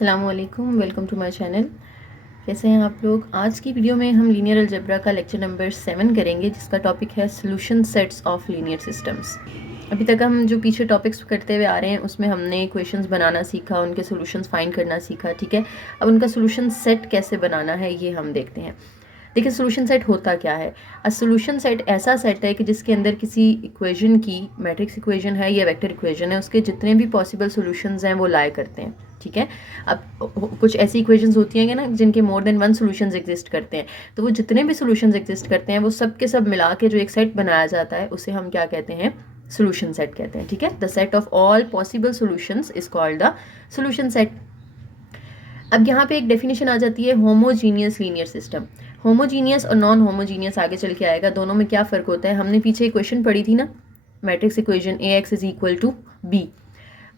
अस्सलामुअलैकुम, welcome to my channel. कैसे हैं आप लोग। आज की वीडियो में हम लीनियर अलजेब्रा का लेक्चर नंबर 7 करेंगे, जिसका टॉपिक है solution sets of linear systems. अभी तक हम जो पीछे टॉपिक्स करते हुए आ रहे हैं उसमें हमने क्वेश्चंस बनाना सीखा, उनके सॉल्यूशंस फाइंड करना सीखा, ठीक है। अब उनका सॉल्यूशन सेट कैसे बनाना है ये हम देखते हैं। देखिए, सॉल्यूशन सेट होता क्या है। सॉल्यूशन सेट ऐसा सेट है कि जिसके अंदर किसी इक्वेशन की, मैट्रिक्स इक्वेशन है या वेक्टर इक्वेशन है, उसके जितने भी पॉसिबल सॉल्यूशंस हैं वो लाया करते हैं, ठीक है। अब कुछ ऐसी इक्वेशंस होती हैं ना जिनके more than one solutions exist करते हैं, तो वो जितने भी सॉल्यूशंस एग्जिस्ट करते हैं वो सब के सब मिला के जो एक सेट बनाया जाता है उसे हम क्या कहते हैं, सॉल्यूशन सेट कहते हैं, ठीक है। The set of all possible solutions is called the solution set. अब यहाँ पे एक डेफिनेशन आ जाती है होमोजीनियस लीनियर सिस्टम। होमोजीनियस और नॉन होमोजीनियस आगे चल के आएगा, दोनों में क्या फ़र्क होता है। हमने पीछे इक्वेशन पढ़ी थी ना, matrix equation AX is equal to B।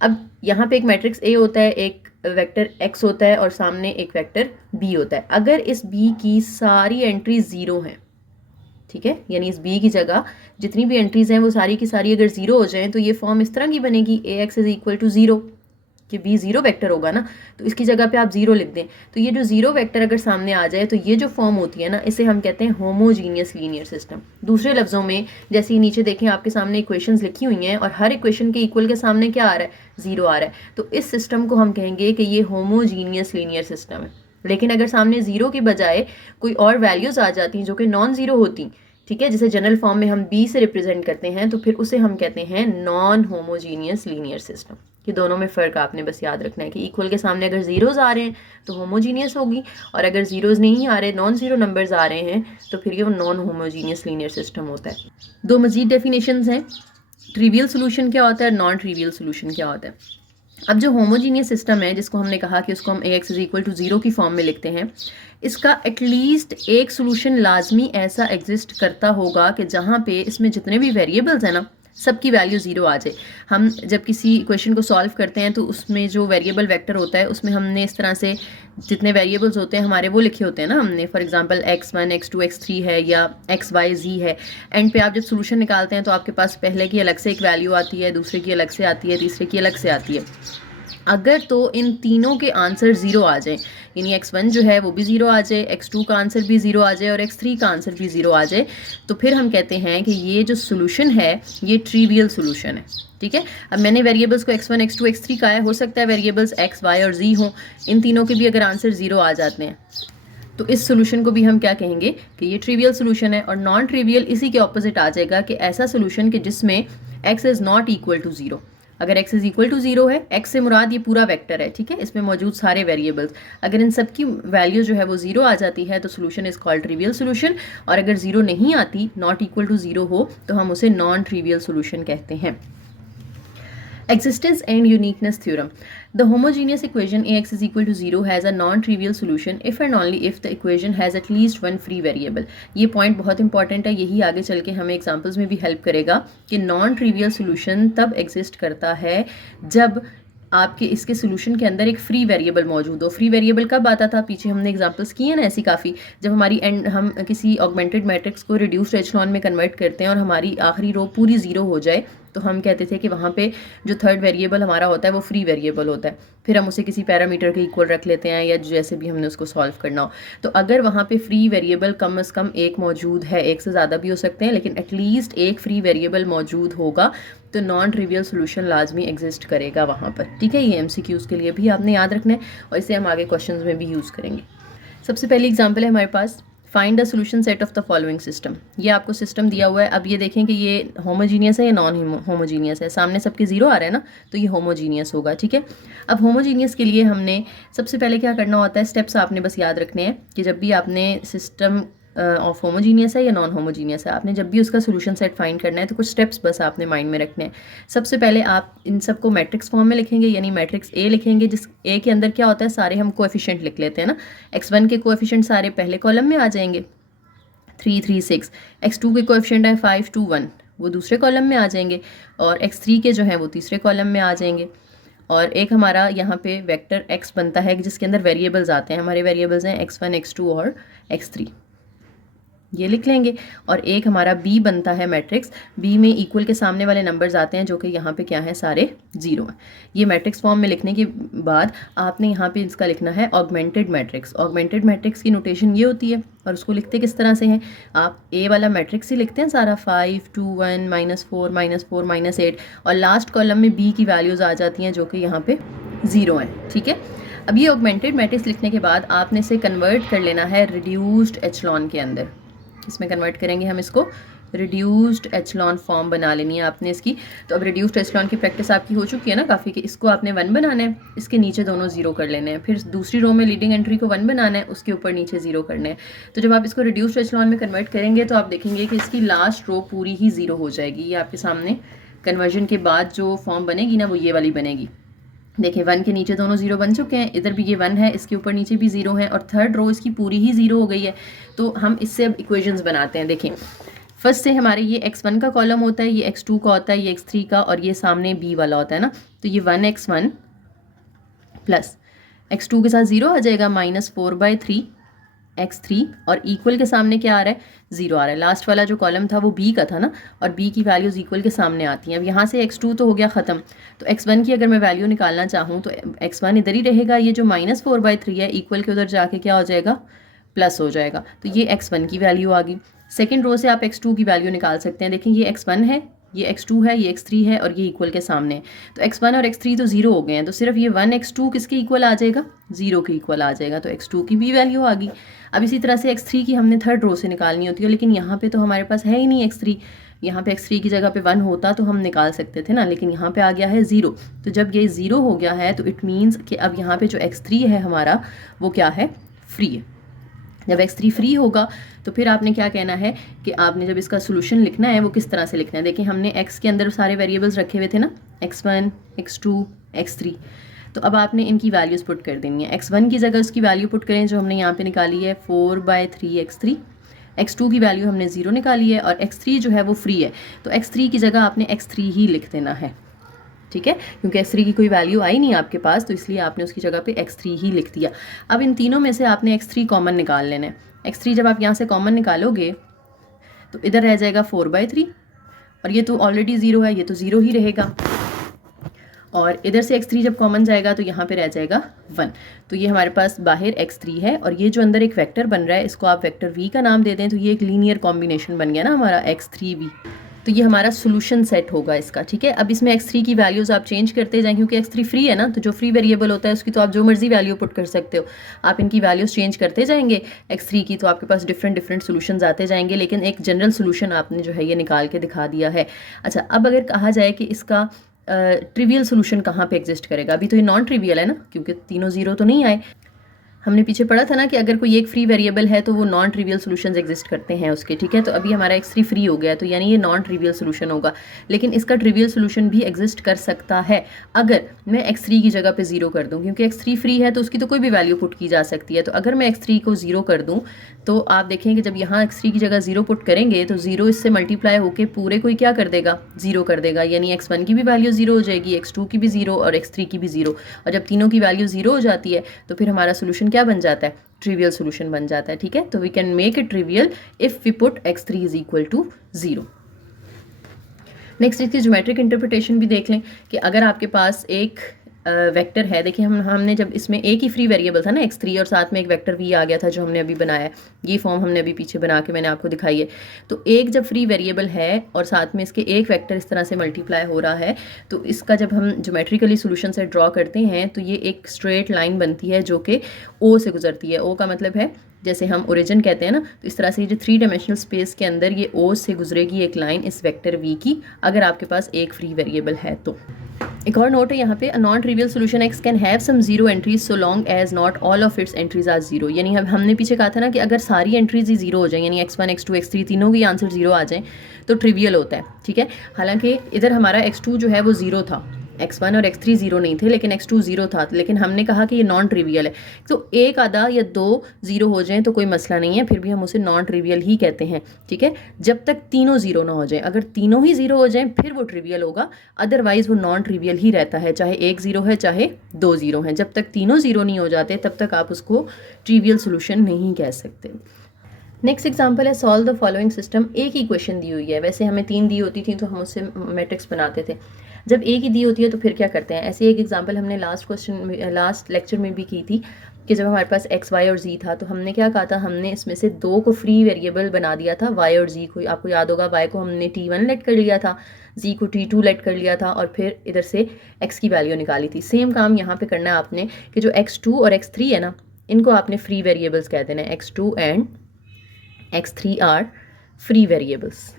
अब यहाँ पे एक मैट्रिक्स A होता है, एक वेक्टर X होता है और सामने एक वेक्टर B होता है। अगर इस B की सारी एंट्री ज़ीरो हैं, ठीक है, यानी इस B की जगह जितनी भी एंट्रीज हैं वो सारी की सारी अगर ज़ीरो हो जाएं तो ये फॉर्म इस तरह की बनेगी, AX is equal to zero, कि B ज़ीरो वेक्टर होगा ना, तो इसकी जगह पे आप ज़ीरो लिख दें। तो ये जो ज़ीरो वेक्टर अगर सामने आ जाए तो ये जो फॉर्म होती है ना, इसे हम कहते हैं होमोजीनियस लीनियर सिस्टम। दूसरे लफ्ज़ों में, जैसे नीचे देखें आपके सामने इक्वेशंस लिखी हुई हैं और हर इक्वेशन के इक्वल के सामने क्या आ रहा है, ज़ीरो आ रहा है, तो इस सिस्टम को हम कहेंगे कि ये होमोजीनियस लीनियर सिस्टम है। लेकिन अगर सामने ज़ीरो की बजाय कोई और वैल्यूज़ आ जाती हैं जो कि नॉन ज़ीरो होती, ठीक है, जिसे जनरल फॉर्म में हम B से रिप्रेजेंट करते हैं, तो फिर उसे हम कहते हैं नॉन होमोजीनियस लीनियर सिस्टम। कि दोनों में फ़र्क आपने बस याद रखना है कि इक्वल के सामने अगर ज़ीरोज़ आ रहे हैं तो होमोजीनियस होगी, और अगर ज़ीरोज़ नहीं आ रहे, नॉन ज़ीरो नंबर्स आ रहे हैं, तो फिर ये वो नॉन होमोजीनियस लीनियर सिस्टम होता है। दो मज़ीद डेफिनेशंस हैं, ट्रिवियल सोल्यूशन क्या होता है, नॉन ट्रिवियल सोल्यूशन क्या होता है। अब जो होमोजीनियस सिस्टम है, जिसको हमने कहा कि उसको हम AX is equal to zero की फॉर्म में लिखते हैं, इसका एटलीस्ट एक सोल्यूशन लाजमी ऐसा एग्जिस्ट करता होगा कि जहाँ पे इसमें जितने भी वेरिएबल्स हैं ना, सबकी वैल्यू ज़ीरो आ जाए। हम जब किसी क्वेश्चन को सॉल्व करते हैं तो उसमें जो वेरिएबल वेक्टर होता है उसमें हमने इस तरह से जितने वेरिएबल्स होते हैं हमारे वो लिखे होते हैं ना हमने, for example x1 x2 x3 है या xy z है। एंड पे आप जब सोल्यूशन निकालते हैं तो आपके पास पहले की अलग से एक वैल्यू आती है, दूसरे की अलग से आती है, तीसरे की अलग से आती है। अगर तो इन तीनों के आंसर ज़ीरो आ जाए, यानी x1 जो है वो भी ज़ीरो आ जाए, x2 का आंसर भी ज़ीरो आ जाए और x3 का आंसर भी ज़ीरो आ जाए, तो फिर हम कहते हैं कि ये जो सोल्यूशन है ये ट्रिवियल सोल्यूशन है, ठीक है। अब मैंने वेरिएबल्स को x1 x2 x3 कहा है, हो सकता है वेरिएबल्स x y और z हों, इन तीनों के भी अगर आंसर ज़ीरो आ जाते हैं तो इस सोल्यूशन को भी हम क्या कहेंगे कि ये ट्रिवियल सोल्यूशन है। और नॉन ट्रिवियल इसी के ऑपोजिट आ जाएगा कि ऐसा सोल्यूशन कि जिसमें x is not equal to zero. अगर x is equal to zero है, x से मुराद ये पूरा वेक्टर है, ठीक है, इसमें मौजूद सारे वेरिएबल्स, अगर इन सब की वैल्यू जो है वो ज़ीरो आ जाती है तो solution is called trivial solution. और अगर ज़ीरो नहीं आती, नॉट इक्वल टू ज़ीरो हो, तो हम उसे नॉन ट्रिवियल सोल्यूशन कहते हैं। Existence and uniqueness theorem. The homogeneous equation AX is equal to 0 has a non-trivial solution if and only if the equation has at least one free variable. ये point बहुत important है, यही आगे चल के हमें एग्जांपल्स में भी हेल्प करेगा कि नॉन ट्रिवियल सोल्यूशन तब एग्जिस्ट करता है जब आपके इसके सोल्यूशन के अंदर एक फ्री वेरिएबल मौजूद हो। फ्री वेरिएबल कब आता था, पीछे हमने एग्जांपल्स किए ना ऐसी काफ़ी, जब हमारी हम किसी ऑगमेंटेड मैट्रिक्स को रिड्यूस्ड एचलॉन में कन्वर्ट करते हैं और हमारी आखिरी रो पूरी ज़ीरो हो जाए, तो हम कहते थे कि वहाँ पे जो थर्ड वेरिएबल हमारा होता है वो फ्री वेरिएबल होता है, फिर हम उसे किसी पैरामीटर के इक्वल रख लेते हैं या जैसे भी हमने उसको सॉल्व करना हो। तो अगर वहाँ पे फ्री वेरिएबल कम से कम एक मौजूद है, एक से ज़्यादा भी हो सकते हैं, लेकिन एटलीस्ट एक फ्री वेरिएबल मौजूद होगा, तो नॉन ट्रिवियल सोल्यूशन लाजमी एग्जिस्ट करेगा वहाँ पर, ठीक है। ये MCQs के लिए भी आपने याद रखना है और इसे हम आगे क्वेश्चंस में भी यूज़ करेंगे। सबसे पहली एग्जांपल है हमारे पास, find the solution set of the following system. ये आपको सिस्टम दिया हुआ है। अब ये देखें कि ये होमोजीनियस है या नॉन होमोजीनियस है। सामने सबके ज़ीरो आ रहा है ना, तो ये होमोजीनियस होगा, ठीक है। अब होमोजीनियस के लिए हमने सबसे पहले क्या करना होता है, स्टेप्स आपने बस याद रखने हैं कि जब भी आपने सिस्टम ऑफ होमोजीनियस है या नॉन होमोजीनियस है, आपने जब भी उसका सोल्यूशन सेट फाइंड करना है तो कुछ स्टेप्स बस आपने माइंड में रखने हैं। सबसे पहले आप इन सबको मैट्रिक्स फॉर्म में लिखेंगे, यानी मैट्रिक्स A लिखेंगे, जिस A के अंदर क्या होता है, सारे हम कोएफिशिएंट लिख लेते हैं ना। x1 के कोएफिशिएंट सारे पहले कॉलम में आ जाएंगे, 3 3 6। x2 के कोएफिशिएंट है 5 2 1, वो दूसरे कॉलम में आ जाएंगे, और x3 के जो हैं वो तीसरे कॉलम में आ जाएंगे। और एक हमारा यहाँ पे वेक्टर x बनता है जिसके अंदर वेरिएबल्स आते हैं, हमारे वेरिएबल्स हैं x1 x2 और x3। ये लिख लेंगे। और एक हमारा बी बनता है मैट्रिक्स, बी में इक्वल के सामने वाले नंबर्स आते हैं जो कि यहाँ पे क्या है, सारे जीरो हैं। ये मैट्रिक्स फॉर्म में लिखने के बाद आपने यहाँ पे इसका लिखना है ऑगमेंटेड मैट्रिक्स। ऑगमेंटेड मैट्रिक्स की नोटेशन ये होती है, और उसको लिखते किस तरह से हैं, आप ए वाला मैट्रिक्स ही लिखते हैं सारा, 5 2 1 -4 -4 -8, और लास्ट कॉलम में बी की वैल्यूज़ आ जाती हैं जो कि यहाँ पे ज़ीरो हैं। ठीक है, अब ये ऑगमेंटेड मैट्रिक्स लिखने के बाद आपने इसे कन्वर्ट कर लेना है रिड्यूस्ड एचलॉन के अंदर। इसमें कन्वर्ट करेंगे हम इसको, रिड्यूस्ड एचलॉन फॉर्म बना लेनी है आपने इसकी। तो अब रिड्यूस्ड एचलॉन की प्रैक्टिस आपकी हो चुकी है ना काफ़ी, कि इसको आपने 1 बनाना है, इसके नीचे दोनों जीरो कर लेने हैं, फिर दूसरी रो में लीडिंग एंट्री को 1 बनाना है, उसके ऊपर नीचे जीरो करने हैं। तो जब आप इसको रिड्यूस्ड एचलॉन में कन्वर्ट करेंगे तो आप देखेंगे कि इसकी लास्ट रो पूरी ही जीरो हो जाएगी। ये आपके सामने कन्वर्जन के बाद जो फॉर्म बनेगी ना, वो ये वाली बनेगी। देखिए 1 के नीचे दोनों जीरो बन चुके हैं, इधर भी ये 1 है, इसके ऊपर नीचे भी जीरो है, और थर्ड रो इसकी पूरी ही जीरो हो गई है। तो हम इससे अब इक्वेशंस बनाते हैं। देखिए फर्स्ट से हमारे ये x1 का कॉलम होता है, ये x2 का होता है, ये x3 का, और ये सामने b वाला होता है ना। तो ये 1x1 प्लस x2 के साथ जीरो आ जाएगा, -4/3 x3, और इक्वल के सामने क्या आ रहा है, जीरो आ रहा है। लास्ट वाला जो कॉलम था वो b का था ना, और b की वैल्यूज़ इक्वल के सामने आती हैं। अब यहाँ से x2 तो हो गया ख़त्म, तो x1 की अगर मैं वैल्यू निकालना चाहूँ तो x1 इधर ही रहेगा, ये जो -4/3 है इक्वल के उधर जाके क्या हो जाएगा, प्लस हो जाएगा। तो ये x1 की वैल्यू आ गई। सेकेंड रो से आप x2 की वैल्यू निकाल सकते हैं। देखिए ये x1 है, ये x2 है, ये x3 है, और ये इक्वल के सामने है। तो x1 और x3 तो जीरो हो गए हैं, तो सिर्फ ये 1x2 किसके इक्वल आ जाएगा, जीरो के इक्वल आ जाएगा। तो x2 की भी वैल्यू आ गई। अब इसी तरह से x3 की हमने थर्ड रो से निकालनी होती है, लेकिन यहाँ पे तो हमारे पास है ही नहीं x3। यहाँ पे x3 की जगह पे 1 होता तो हम निकाल सकते थे ना, लेकिन यहाँ पे आ गया है ज़ीरो। तो जब ये ज़ीरो हो गया है तो इट मीन्स कि अब यहाँ पे जो x3 है हमारा, वो क्या है, फ्री है। जब x3 फ्री होगा तो फिर आपने क्या कहना है कि आपने जब इसका सोल्यूशन लिखना है वो किस तरह से लिखना है। देखिए हमने x के अंदर सारे वेरिएबल्स रखे हुए थे ना, x1 x2 x3, तो अब आपने इनकी वैल्यूज़ पुट कर देनी है। x1 की जगह उसकी वैल्यू पुट करें जो हमने यहाँ पे निकाली है 4/3 x3, x2 की वैल्यू हमने ज़ीरो निकाली है, और x3 जो है वो फ्री है, तो x3 की जगह आपने x3 ही लिख देना है। ठीक है, क्योंकि x3 की कोई वैल्यू आई नहीं आपके पास, तो इसलिए आपने उसकी जगह पे x3 ही लिख दिया। अब इन तीनों में से आपने x3 कॉमन निकाल लेना है। x3 जब आप यहाँ से कॉमन निकालोगे तो इधर रह जाएगा 4/3, और ये तो ऑलरेडी ज़ीरो है, ये तो ज़ीरो ही रहेगा, और इधर से x3 जब कॉमन जाएगा तो यहाँ पे रह जाएगा 1। तो ये हमारे पास बाहर x3 है, और ये जो अंदर एक वेक्टर बन रहा है इसको आप वेक्टर v का नाम दे दें, तो ये एक लीनियर कॉम्बिनेशन बन गया ना हमारा x3v। तो ये हमारा सोल्यूशन सेट होगा इसका। ठीक है, अब इसमें x3 की वैल्यूज़ आप चेंज करते जाएं, क्योंकि x3 फ्री है ना, तो जो फ्री वेरिएबल होता है उसकी तो आप जो मर्जी वैल्यू पुट कर सकते हो। आप इनकी वैल्यूज़ चेंज करते जाएंगे x3 की, तो आपके पास डिफरेंट सोल्यूशंस आते जाएंगे, लेकिन एक जनरल सोल्यूशन आपने जो है ये निकाल के दिखा दिया है। अच्छा, अब अगर कहा जाए कि इसका ट्रिवियल सोल्यूशन कहाँ पे एग्जिस्ट करेगा, अभी तो ये नॉन ट्रिवियल है ना, क्योंकि तीनों जीरो तो नहीं आए। हमने पीछे पढ़ा था ना कि अगर कोई एक फ्री वेरिएबल है तो वो नॉन ट्रिवियल सॉल्यूशंस एग्जिस्ट करते हैं उसके। ठीक है, तो अभी हमारा x3 फ्री हो गया, तो यानी ये नॉन ट्रिवियल सॉल्यूशन होगा, लेकिन इसका ट्रिवियल सॉल्यूशन भी एग्जिस्ट कर सकता है अगर मैं x3 की जगह पे ज़ीरो कर दूं, क्योंकि x3 फ्री है तो उसकी तो कोई भी वैल्यू पुट की जा सकती है। तो अगर मैं x3 को ज़ीरो कर दूँ तो आप देखें कि जब यहाँ x3 की जगह ज़ीरो पुट करेंगे तो ज़ीरो इससे मल्टीप्लाई होकर पूरे कोई क्या कर देगा, ज़ीरो कर देगा, यानी x1 की भी वैल्यू ज़ीरो हो जाएगी, x2 की भी ज़ीरो, और x3 की भी ज़ीरो। और जब तीनों की वैल्यू ज़ीरो हो जाती है तो फिर हमारा सोल्यूशन क्या बन जाता है, ट्रिवियल सोल्यूशन बन जाता है। ठीक है, तो we can make it trivial if we put x3 is equal to 0। Next इसकी ज्योमेट्रिक इंटरप्रिटेशन भी देख लें कि अगर आपके पास एक वेक्टर है, देखिए हमने जब इसमें एक ही फ्री वेरिएबल था ना x3, और साथ में एक वेक्टर v आ गया था जो हमने अभी बनाया है, ये फॉर्म हमने अभी पीछे बना के मैंने आपको दिखाई है। तो एक जब फ्री वेरिएबल है और साथ में इसके एक वेक्टर इस तरह से मल्टीप्लाई हो रहा है, तो इसका जब हम ज्योमेट्रिकली सोल्यूशन से ड्रॉ करते हैं तो ये एक स्ट्रेट लाइन बनती है जो कि o से गुजरती है। o का मतलब है जैसे हम ओरिजिन कहते हैं ना, तो इस तरह से जो 3 डायमेंशनल स्पेस के अंदर ये o से गुजरेगी एक लाइन इस वेक्टर v की, अगर आपके पास एक फ्री वेरिएबल है तो। एक और नोट है यहाँ पे, a non trivial solution x can have some zero entries so long as not all of its entries are zero. यानी हमने पीछे कहा था ना कि अगर सारी एंट्रीज ही जीरो हो जाए, यानी x1 x2 x3 तीनों की आंसर जीरो आ जाए तो ट्रिवियल होता है। ठीक है, हालांकि इधर हमारा x2 जो है वो जीरो था, x1 और x3 जीरो नहीं थे, लेकिन x2 जीरो था, लेकिन हमने कहा कि ये नॉन ट्रिवियल है। तो एक आधा या दो जीरो हो जाएं तो कोई मसला नहीं है, फिर भी हम उसे नॉन ट्रिवियल ही कहते हैं। ठीक है, जब तक तीनों जीरो ना हो जाएं, अगर तीनों ही जीरो हो जाएं फिर वो ट्रिवियल होगा, अदरवाइज वो नॉन ट्रिवियल ही रहता है, चाहे एक जीरो है चाहे दो जीरो हैं। जब तक तीनों जीरो नहीं हो जाते तब तक आप उसको ट्रिवियल सोल्यूशन नहीं कह सकते। नेक्स्ट एग्जांपल है सॉल्व द फॉलोइंग सिस्टम। एक ही क्वेश्चन दी हुई है, वैसे हमें 3 दी होती थी तो हम उससे मैट्रिक्स बनाते थे, जब एक ही दी होती है तो फिर क्या करते हैं। ऐसे एक एग्जांपल हमने लास्ट लेक्चर में भी की थी कि जब हमारे पास x, y और z था तो हमने क्या कहा था, हमने इसमें से 2 को फ्री वेरिएबल बना दिया था, y और z को। आपको याद होगा y को हमने t1 लेट कर लिया था, z को t2 लेट कर लिया था और फिर इधर से x की वैल्यू निकाली थी। सेम काम यहाँ पे करना है आपने कि जो x2 और x3 है ना, इनको आपने फ्री वेरिएबल्स कह देना है। x2 and x3 are free variables.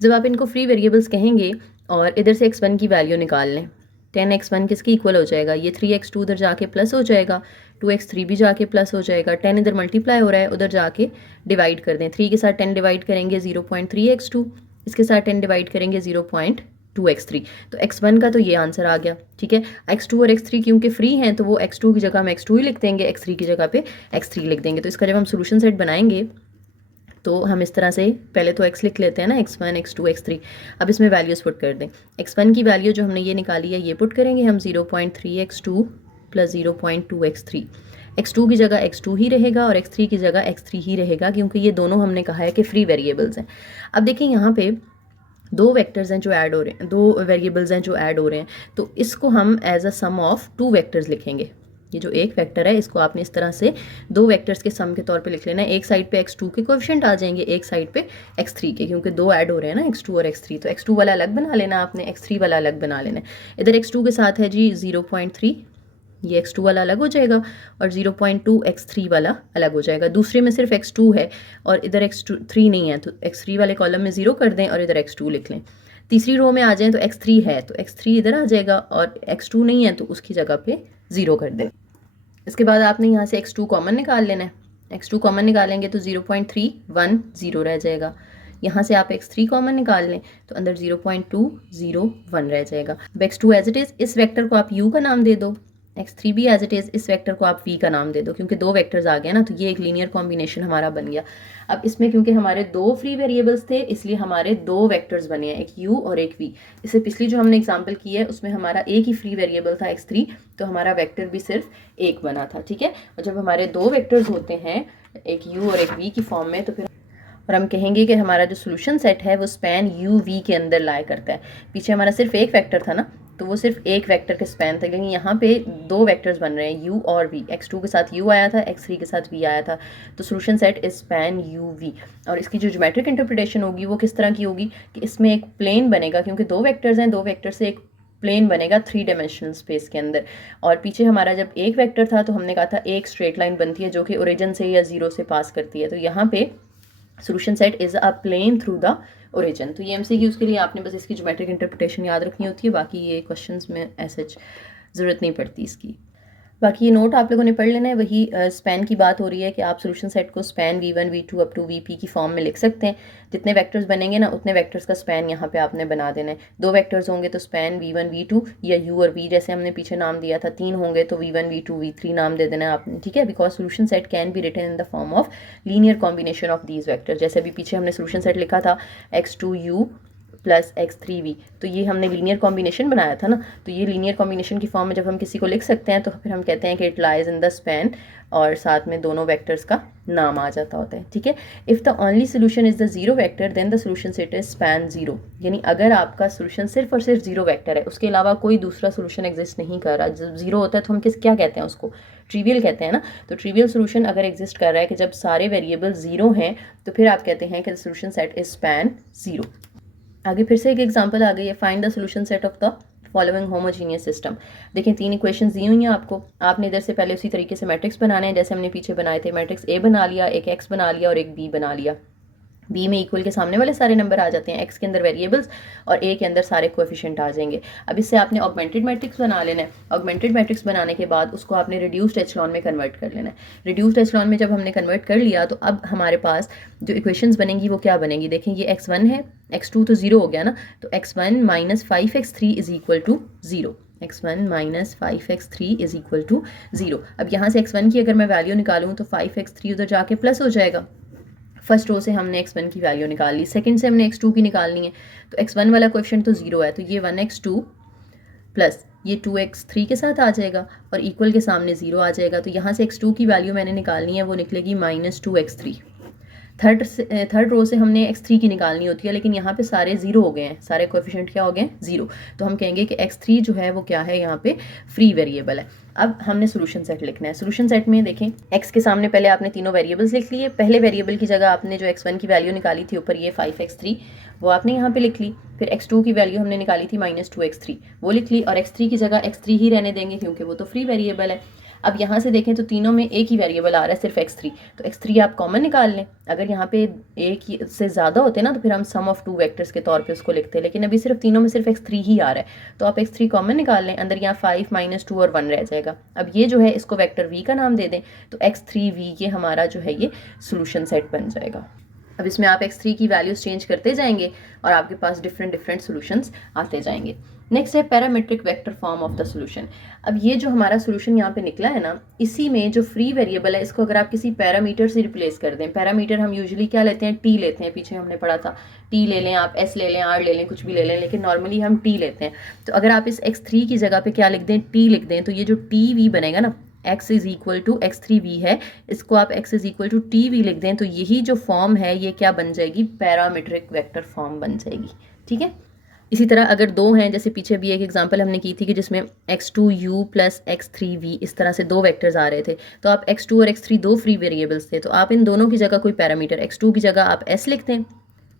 जब आप इनको फ्री वेरिएबल्स कहेंगे और इधर से x1 की वैल्यू निकाल लें, 10x1 किसके इक्वल हो जाएगा, ये 3x2 उधर जाके प्लस हो जाएगा, 2x3 भी जाके प्लस हो जाएगा, 10 इधर मल्टीप्लाई हो रहा है, उधर जाके डिवाइड कर दें। 3 के साथ 10 डिवाइड करेंगे 0.3x2, इसके साथ 10 डिवाइड करेंगे 0.2x3। तो x1 का तो ये आंसर आ गया। ठीक है, x2 और x3 क्योंकि फ्री हैं तो वो x2 की जगह हम x2 ही लिख देंगे, x3 की जगह पे x3 लिख देंगे। तो इसका जब हम सोल्यूशन सेट बनाएंगे तो हम इस तरह से पहले तो x लिख लेते हैं ना, x1 x2 x3। अब इसमें वैल्यूज़ पुट कर दें। x1 की वैल्यू जो हमने ये निकाली है ये पुट करेंगे हम 0.3x2 प्लस 0.2x3। x2 की जगह x2 ही रहेगा और x3 की जगह x3 ही रहेगा, क्योंकि ये दोनों हमने कहा है कि फ्री वेरिएबल्स हैं। अब देखिए यहाँ पे 2 वेक्टर्स हैं जो ऐड हो रहे हैं, 2 वेरिएबल्स हैं जो ऐड हो रहे हैं, तो इसको हम as a sum of 2 vectors लिखेंगे। ये जो एक वेक्टर है इसको आपने इस तरह से 2 वेक्टर्स के सम के तौर पे लिख लेना है। एक साइड पे x2 के कोएफिशिएंट आ जाएंगे, एक साइड पे x3 के, क्योंकि 2 ऐड हो रहे हैं ना, x2 और x3। तो x2 वाला अलग बना लेना आपने, x3 वाला अलग बना लेना है। इधर x2 के साथ है जी 0.3, ये x2 वाला अलग हो जाएगा और 0.2 x3 वाला अलग हो जाएगा। दूसरे में सिर्फ x2 है और इधर x3 नहीं है, तो x3 वाले कॉलम में 0 कर दें और इधर x2 लिख लें। तीसरी रो में आ जाएं तो x3 है तो x3 इधर आ जाएगा और x2 नहीं है तो उसकी जगह पे 0 कर दें। इसके बाद आपने यहाँ से x2 कॉमन निकाल लेना है। x2 कॉमन निकालेंगे तो 0.310 रह जाएगा। यहाँ से आप x3 कॉमन निकाल लें तो अंदर 0.201 रह जाएगा। अब x2 एज इट इज़, इस वेक्टर को आप u का नाम दे दो, x3 भी एज इट इज़, इस वेक्टर को आप v का नाम दे दो, क्योंकि 2 वेक्टर्स आ गए ना, तो ये एक लीनियर कॉम्बिनेशन हमारा बन गया। अब इसमें क्योंकि हमारे 2 फ्री वेरिएबल्स थे इसलिए हमारे 2 वेक्टर्स बने हैं, एक u और एक v। इससे पिछली जो हमने एग्जांपल की है उसमें हमारा एक ही फ्री वेरिएबल था x3, तो हमारा वेक्टर भी सिर्फ एक बना था। ठीक है, और जब हमारे 2 वेक्टर्स होते हैं एक u और एक v की फॉर्म में, तो फिर और हम कहेंगे कि हमारा जो सोल्यूशन सेट है वो स्पैन यू वी के अंदर लाया करता है। पीछे हमारा सिर्फ एक वेक्टर था ना, तो वो सिर्फ एक वेक्टर के स्पैन था, लेकिन यहाँ पे 2 वेक्टर्स बन रहे हैं u और v। x2 के साथ u आया था, x3 के साथ v आया था, तो solution set is span u v. और इसकी जो ज्योमेट्रिक इंटरप्रिटेशन होगी वो किस तरह की होगी कि इसमें एक प्लेन बनेगा, क्योंकि 2 वेक्टर्स हैं, 2 वेक्टर से एक प्लेन बनेगा 3 डायमेंशनल स्पेस के अंदर। और पीछे हमारा जब एक वेक्टर था तो हमने कहा था एक स्ट्रेट लाइन बनती है जो कि ओरिजिन से या 0 से पास करती है। तो यहाँ पे solution set is a plane through the origin. तो ये एमसीक्यूज के लिए आपने बस इसकी ज्योमेट्रिक इंटरप्रिटेशन याद रखनी होती है, बाकी ये क्वेश्चंस में ऐसे ज़रूरत नहीं पड़ती इसकी। बाकी ये नोट आप लोगों ने पढ़ लेना है। वही स्पैन की बात हो रही है कि आप सोल्यूशन सेट को span v1 v2 up to vp की फॉर्म में लिख सकते हैं। जितने वेक्टर्स बनेंगे ना उतने वेक्टर्स का स्पैन यहाँ पे आपने बना देना है। 2 वेक्टर्स होंगे तो स्पैन v1 v2 या u और v जैसे हमने पीछे नाम दिया था। 3 होंगे तो v1 v2 v3 नाम दे देना है आपने। ठीक है, because solution set can be written in the form of linear combination of these vectors. जैसे अभी पीछे हमने सोल्यूशन सेट लिखा था x2u प्लस x3v, तो ये हमने लीनियर कॉम्बिनेशन बनाया था ना, तो ये लीनियर कॉम्बिनेशन की फॉर्म में जब हम किसी को लिख सकते हैं तो फिर हम कहते हैं कि it lies in the span, और साथ में दोनों वेक्टर्स का नाम आ जाता होता है। ठीक है, if the only solution is the 0 vector then the solution set is span 0। यानी अगर आपका सोल्यूशन सिर्फ और सिर्फ 0 वेक्टर है, उसके अलावा कोई दूसरा सोल्यूशन एग्जिस्ट नहीं कर रहा। जब 0 होता है तो हम क्या कहते हैं उसको, ट्रिवियल कहते हैं ना। तो ट्रिवियल सोल्यूशन अगर एग्जिस्ट कर रहा है कि जब सारे वेरिएबल 0 हैं तो फिर आप कहते हैं कि सोल्यूशन सेट इज स्पैन 0। आगे फिर से एक एग्जांपल आ गई है, find the solution set of the following homogeneous system. देखिए 3 इक्वेशंस दी हुई हैं आपको, आपने इधर से पहले उसी तरीके से मैट्रिक्स बनाने हैं जैसे हमने पीछे बनाए थे। मैट्रिक्स ए बना लिया, एक एक्स बना लिया और एक बी बना लिया। बी में इक्वल के सामने वाले सारे नंबर आ जाते हैं, एक्स के अंदर वेरिएबल्स और ए के अंदर सारे कोएफिशिएंट आ जाएंगे। अब इससे आपने ऑगमेंटेड मैट्रिक्स बना लेना है। ऑगमेंटेड मैट्रिक्स बनाने के बाद उसको आपने रिड्यूस्ड एचलॉन में कन्वर्ट कर लेना है। रिड्यूस्ड एचलॉन में जब हमने कन्वर्ट कर लिया तो अब हमारे पास जो इक्वेशंस बनेंगी वो क्या बनेंगी, देखें ये x1 है, x2 तो 0 हो गया ना, तो x1 minus 5x3 is equal to 0। x1 minus 5x3 is equal to 0। अब यहाँ से x1 की अगर मैं वैल्यू निकालूँ तो 5x3 उधर जाके प्लस हो जाएगा। फर्स्ट रो से हमने x1 की वैल्यू निकाल ली, सेकंड से हमने x2 की निकालनी है। तो x1 वाला कोएफिशिएंट तो 0 है, तो ये 1x2 प्लस ये 2x3 के साथ आ जाएगा और इक्वल के सामने 0 आ जाएगा। तो यहाँ से x2 की वैल्यू मैंने निकालनी है, वो निकलेगी -2x3। थर्ड रो से हमने x3 की निकालनी होती है, लेकिन यहाँ पे सारे ज़ीरो हो गए हैं, सारे कोएफिशिएंट क्या हो गए हैं, ज़ीरो। तो हम कहेंगे कि x3 जो है वो क्या है, यहाँ पे फ्री वेरिएबल है। अब हमने सोल्यूशन सेट लिखना है। सोल्यूशन सेट में देखें, x के सामने पहले आपने तीनों वेरिएबल्स लिख लिए। पहले वेरिएबल की जगह आपने जो x1 की वैल्यू निकाली थी ऊपर, ये 5x3, वो आपने यहाँ पे लिख ली। फिर x2 की वैल्यू हमने निकाली थी -2x3, वो लिख ली। और x3 की जगह x3 ही रहने देंगे क्योंकि वो तो फ्री वेरिएबल है। अब यहाँ से देखें तो तीनों में एक ही वेरिएबल आ रहा है, सिर्फ x3, तो x3 आप कॉमन निकाल लें। अगर यहाँ पे एक से ज़्यादा होते ना तो फिर हम सम ऑफ टू वेक्टर्स के तौर पे उसको लिखते हैं, लेकिन अभी सिर्फ तीनों में सिर्फ x3 ही आ रहा है, तो आप x3 कॉमन निकाल लें। अंदर यहाँ 5 -2 और 1 रह जाएगा। अब ये जो है इसको वेक्टर v का नाम दे दें, तो x3v ये हमारा जो है ये सोल्यूशन सेट बन जाएगा। अब इसमें आप x3 की वैल्यूज चेंज करते जाएंगे और आपके पास डिफरेंट सॉल्यूशंस आते जाएंगे। नेक्स्ट है parametric vector form of the solution. अब ये जो हमारा सॉल्यूशन यहाँ पे निकला है ना, इसी में जो फ्री वेरिएबल है इसको अगर आप किसी पैरामीटर से रिप्लेस कर दें, पैरामीटर हम यूजुअली क्या लेते हैं, टी लेते हैं, पीछे हमने पढ़ा था टी ले लें, आप एस ले लें, आर ले लें, कुछ भी ले लें, लेकिन नॉर्मली हम टी लेते हैं। तो अगर आप इस x3 की जगह पे क्या लिख दें, टी लिख दें, तो ये जो टी वी बनेगा ना, x is equal to x3v है, इसको आप x is equal to t v लिख दें, तो यही जो फॉर्म है ये क्या बन जाएगी, पैरामीट्रिक वेक्टर फॉर्म बन जाएगी। ठीक है। इसी तरह अगर दो हैं, जैसे पीछे भी एक एग्जांपल हमने की थी कि जिसमें x2u प्लस x3v इस तरह से दो वेक्टर्स आ रहे थे, तो आप x2 और x3 दो फ्री वेरिएबल्स थे, तो आप इन दोनों की जगह कोई पैरामीटर, x2 की जगह आप s लिखते हैं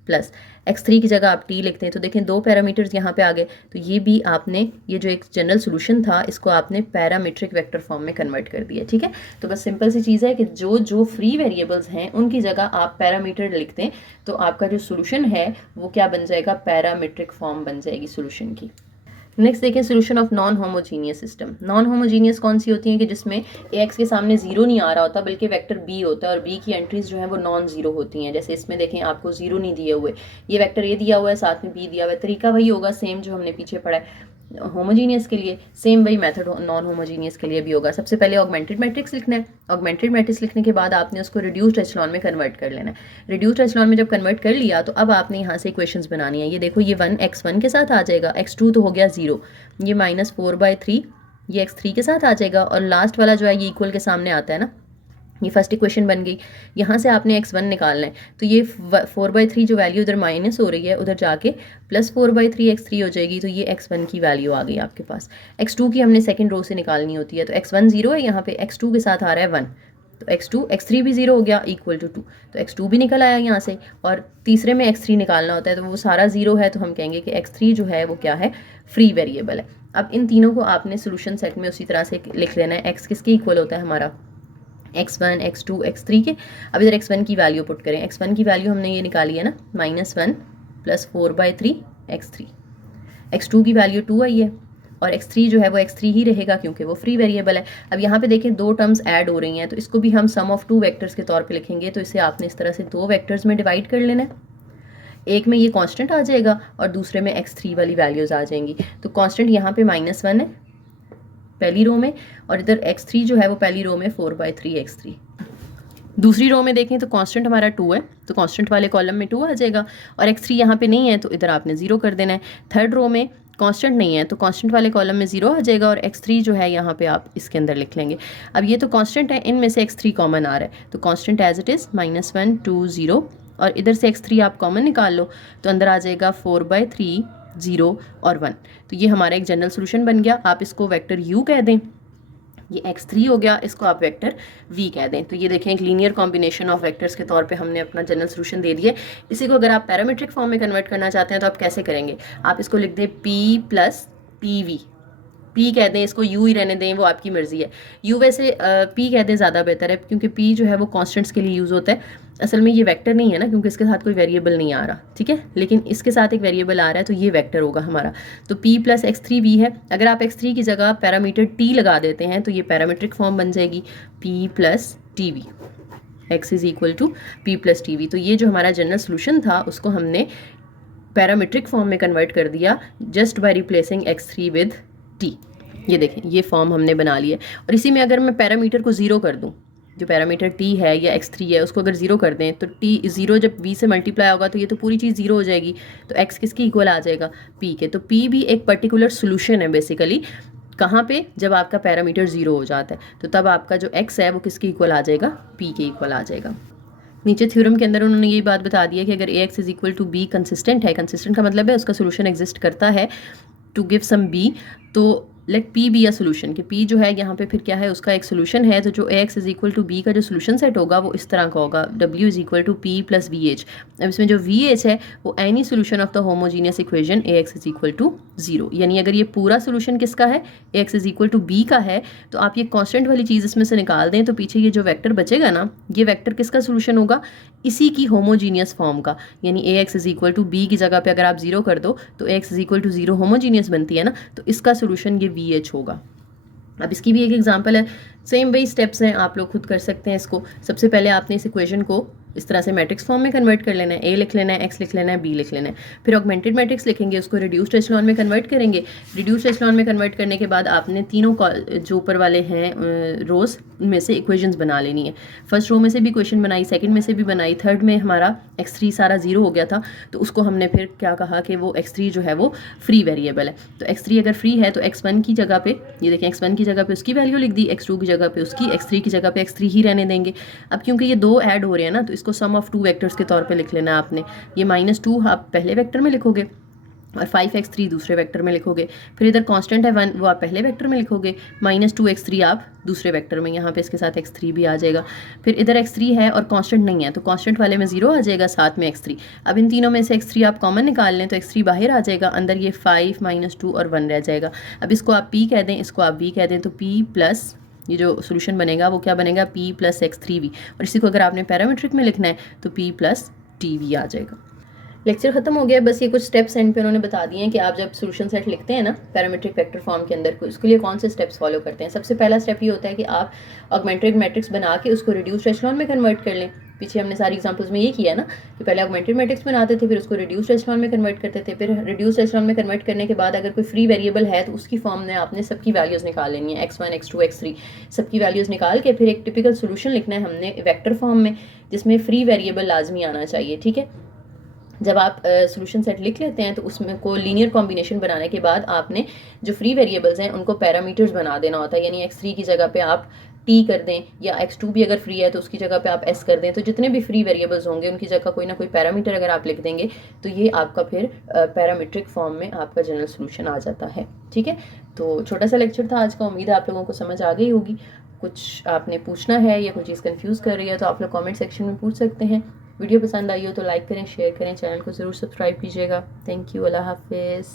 प्लस x3 की जगह आप t लिखते हैं, तो देखें दो पैरामीटर्स यहाँ पे आ गए। तो ये भी आपने, ये जो एक जनरल सोल्यूशन था इसको आपने पैरामीट्रिक वेक्टर फॉर्म में कन्वर्ट कर दिया। ठीक है। तो बस सिंपल सी चीज़ है कि जो जो फ्री वेरिएबल्स हैं उनकी जगह आप पैरामीटर लिखते हैं, तो आपका जो सोल्यूशन है वो क्या बन जाएगा, पैरामीट्रिक फॉर्म बन जाएगी सोल्यूशन की। नेक्स्ट देखें solution of non homogeneous system. Non homogeneous कौन सी होती है कि जिसमें एक्स के सामने जीरो नहीं आ रहा होता बल्कि वेक्टर बी होता है और बी की एंट्रीज जो है वो नॉन जीरो होती हैं। जैसे इसमें देखें आपको जीरो नहीं दिए हुए, ये वेक्टर ए दिया हुआ है, साथ में बी दिया हुआ है, तरीका वही होगा सेम जो हमने पीछे पढ़ा है होमोजीनियस के लिए, सेम वही मेथड नॉन होमोजीनियस के लिए भी होगा। सबसे पहले ऑगमेंटेड मैट्रिक्स लिखना है। ऑगमेंटेड मैट्रिक्स लिखने के बाद आपने उसको रिड्यूस्ड एचेलॉन में कन्वर्ट कर लेना है। रिड्यूस्ड एचेलॉन में जब कन्वर्ट कर लिया तो अब आपने यहाँ से इक्वेशंस बनानी है। ये देखो ये 1 x1 के साथ आ जाएगा, x2 तो हो गया 0, ये -4/3 ये x3 के साथ आ जाएगा, और लास्ट वाला जो है ये इक्वल के सामने आता है ना, ये फर्स्ट इक्वेशन बन गई। यहाँ से आपने x1 निकालना है, तो ये 4/3 जो वैल्यू उधर माइनस हो रही है उधर जाके +4/3 x3 हो जाएगी, तो ये x1 की वैल्यू आ गई आपके पास। x2 की हमने सेकंड रो से निकालनी होती है, तो x1 0 है, यहाँ पे x2 के साथ आ रहा है 1, तो x2 x3 भी 0 हो गया इक्वल टू 2, तो x2 भी निकल आया यहाँ से। और तीसरे में x3 निकालना होता है, तो वो सारा 0 है, तो हम कहेंगे कि x3 जो है वो क्या है, फ्री वेरिएबल है। अब इन तीनों को आपने सोल्यूशन सेट में उसी तरह से लिख लेना है। x किसके इक्वल होता है हमारा, x1 x2 x3 के। अब इधर x1 की वैल्यू पुट करें, x1 की वैल्यू हमने ये निकाली है ना, -1 + 4/3 x3, x2 की वैल्यू 2 आई है, और x3 जो है वो x3 ही रहेगा क्योंकि वो फ्री वेरिएबल है। अब यहाँ पे देखें दो टर्म्स ऐड हो रही हैं, तो इसको भी हम सम ऑफ टू वेक्टर्स के तौर पे लिखेंगे, तो इसे आपने इस तरह से दो वेक्टर्स में डिवाइड कर लेना है। एक में ये कांस्टेंट आ जाएगा और दूसरे में x3 वाली वैल्यूज़ आ जाएंगी। तो कांस्टेंट यहाँ पे -1 है पहली रो में, और इधर x3 जो है वो पहली रो में 4/3 x3। दूसरी रो में देखें तो कांस्टेंट हमारा 2 है, तो कांस्टेंट वाले कॉलम में 2 आ जाएगा, और x3 यहाँ पे नहीं है तो इधर आपने 0 कर देना है। थर्ड रो में कांस्टेंट नहीं है तो कांस्टेंट वाले कॉलम में 0 आ जाएगा, और x3 जो है यहाँ पे आप इसके अंदर लिख लेंगे। अब ये तो कांस्टेंट है, इनमें से x3 कॉमन आ रहा है, तो कांस्टेंट एज इट इज़ -1 2 0, और इधर से x3 आप कॉमन निकाल लो तो अंदर आ जाएगा 4/3 0 और 1। तो ये हमारा एक जनरल सोल्यूशन बन गया। आप इसको वेक्टर u कह दें, ये x3 हो गया, इसको आप वेक्टर v कह दें। तो ये देखें एक लीनियर कॉम्बिनेशन ऑफ वेक्टर्स के तौर पे हमने अपना जनरल सोल्यूशन दे दिया। इसी को अगर आप पैरामीट्रिक फॉर्म में कन्वर्ट करना चाहते हैं तो आप कैसे करेंगे, आप इसको लिख दें p + pv, p कह दें, इसको u ही रहने दें, वो आपकी मर्जी है। u वैसे p कह दें ज़्यादा बेहतर है, क्योंकि p जो है वो कॉन्स्टेंट्स के लिए यूज़ होता है। असल में ये वेक्टर नहीं है ना, क्योंकि इसके साथ कोई वेरिएबल नहीं आ रहा, ठीक है, लेकिन इसके साथ एक वेरिएबल आ रहा है, तो ये वेक्टर होगा हमारा। तो p + x3v है। अगर आप x3 की जगह पैरामीटर t लगा देते हैं तो ये पैरामीट्रिक फॉर्म बन जाएगी p + tv, x is equal to p + tv। तो ये जो हमारा जनरल सोल्यूशन था उसको हमने पैरामीट्रिक फॉर्म में कन्वर्ट कर दिया just by replacing x3 with t। ये देखें ये फॉर्म हमने बना लिया। और इसी में अगर मैं पैरामीटर को 0 कर दूं, जो पैरामीटर t है या x3 है उसको अगर 0 कर दें, तो t 0 जब v से मल्टीप्लाई होगा तो ये तो पूरी चीज़ 0 हो जाएगी, तो x किसके इक्वल आ जाएगा, p के। तो p भी एक पर्टिकुलर सोल्यूशन है बेसिकली, कहाँ पे, जब आपका पैरामीटर 0 हो जाता है, तो तब आपका जो x है वो किसके इक्वल आ जाएगा, p के इक्वल आ जाएगा। नीचे थ्योरम के अंदर उन्होंने ये बात बता दी है कि अगर A X is equal to B consistent है, कंसिस्टेंट का मतलब है उसका सोल्यूशन एग्जिस्ट करता है टू गिव सम बी, तो let P be a solution, कि पी जो है यहाँ पे फिर क्या है, उसका एक सोल्यूशन है। तो जो A X is equal to B का जो सोल्यूशन सेट होगा वो इस तरह का होगा, W is equal to P plus V H. अब इसमें जो वी एच है वो any solution of the homogeneous equation A X is equal to 0, यानी अगर ये पूरा सोल्यूशन किसका है, A X is equal to B का है, तो आप ये कॉन्स्टेंट वाली चीज़ इसमें से निकाल दें तो पीछे ये जो वेक्टर बचेगा ना, ये वेक्टर किसका सोल्यूशन होगा, इसी की होमोजीनियस फॉर्म का। यानी A X is equal to B की जगह पे अगर आप 0 कर दो तो A X is equal to 0 homogeneous बनती है ना, तो इसका सोल्यूशन ये वी एच होगा। अब इसकी भी एक एग्जांपल है, सेम वही स्टेप्स हैं, आप लोग खुद कर सकते हैं इसको। सबसे पहले आपने इस इक्वेशन को इस तरह से मैट्रिक्स फॉर्म में कन्वर्ट कर लेना है, ए लिख लेना है, एक्स लिख लेना है, बी लिख लेना है। फिर ऑगमेंटेड मैट्रिक्स लिखेंगे, उसको रिड्यूस्ड एचेलॉन में कन्वर्ट करेंगे। रिड्यूस्ड एचेलॉन में कन्वर्ट करने के बाद आपने तीनों जो ऊपर वाले हैं रोज, उनमें से इक्वेशंस बना लेनी है। फर्स्ट रो में से भी इक्वेशन बनाई, सेकंड में से भी बनाई, थर्ड में हमारा x3 सारा 0 हो गया था, तो उसको हमने फिर क्या कहा कि वो x3 जो है वो फ्री वेरिएबल है। तो x3 अगर फ्री है तो x1 की जगह पे, ये देखें x1 की जगह पे उसकी वैल्यू लिख दी, x2 की जगह पे उसकी, x3 की जगह पे x3 ही रहने देंगे। अब क्योंकि ये दो ऐड हो रहे हैं ना, तो इसको सम ऑफ टू वेक्टर्स के तौर पे लिख लेना है आपने। ये -2 आप पहले वेक्टर में लिखोगे और 5x3 दूसरे वेक्टर में लिखोगे। फिर इधर कांस्टेंट है 1, वो आप पहले वेक्टर में लिखोगे, -2x3 आप दूसरे वेक्टर में, यहाँ पे इसके साथ x3 भी आ जाएगा। फिर इधर x3 है और कांस्टेंट नहीं है, तो कांस्टेंट वाले में 0 आ जाएगा, साथ में x3। अब इन तीनों में से x3 आप कॉमन निकाल लें तो x3 बाहर आ जाएगा, अंदर ये 5 -2 और 1 रह जाएगा। अब इसको आप p कह दें, इसको आप v कह दें, तो p प्लस ये जो सोल्यूशन बनेगा वो क्या बनेगा, p प्लस x3v। और इसी को अगर आपने पैरामीट्रिक में लिखना है तो p प्लस tv आ जाएगा। लेक्चर खत्म हो गया, बस ये कुछ स्टेप्स एंड पे उन्होंने बता दिए हैं कि आप जब सोल्यूशन सेट लिखते हैं ना पैरामीट्रिक वेक्टर फॉर्म के अंदर, उसके लिए कौन से स्टेप्स फॉलो करते हैं। सबसे पहला स्टेप ये होता है कि आप ऑगमेंटेड मैट्रिक्स बना के उसको रिड्यूस्ड एचेलॉन में कन्वर्ट कर लें। पीछे हमने सारी एग्जांपल्स में ये किया ना कि पहले ऑगमेंटेड मैट्रिक्स बनाते थे, फिर उसको रिड्यूस्ड एचेलॉन में कन्वर्ट करते थे। फिर रिड्यूस्ड एचेलॉन में कन्वर्ट करने के बाद अगर कोई फ्री वेरिएबल है तो उसकी फॉर्म में आपने सबकी वैल्यूज़ निकाल लेनी है, x1 x2 x3 सबकी वैल्यूज़ निकाल के फिर एक टिपिकल सोल्यूशन लिखना है हमने वेक्टर फॉर्म में, जिसमें फ्री वेरिएबल लाजमी आना चाहिए। ठीक है, जब आप सोल्यूशन सेट लिख लेते हैं तो उसमें को लीनियर कॉम्बिनेशन बनाने के बाद आपने जो फ्री वेरिएबल्स हैं उनको पैरामीटर्स बना देना होता है। यानी x3 की जगह पे आप t कर दें, या x2 भी अगर फ्री है तो उसकी जगह पे आप s कर दें। तो जितने भी फ्री वेरिएबल्स होंगे उनकी जगह कोई ना कोई पैरामीटर अगर आप लिख देंगे तो ये आपका फिर पैरामीट्रिक फॉर्म में आपका जनरल सोल्यूशन आ जाता है। ठीक है, तो छोटा सा लेक्चर था आज का, उम्मीद है आप लोगों को समझ आ गई होगी। कुछ आपने पूछना है या कोई चीज़ कंफ्यूज कर रही है तो आप लोग कमेंट सेक्शन में पूछ सकते हैं। वीडियो पसंद आई हो तो लाइक करें, शेयर करें, चैनल को ज़रूर सब्सक्राइब कीजिएगा। थैंक यू, अल्लाह हाफिज़।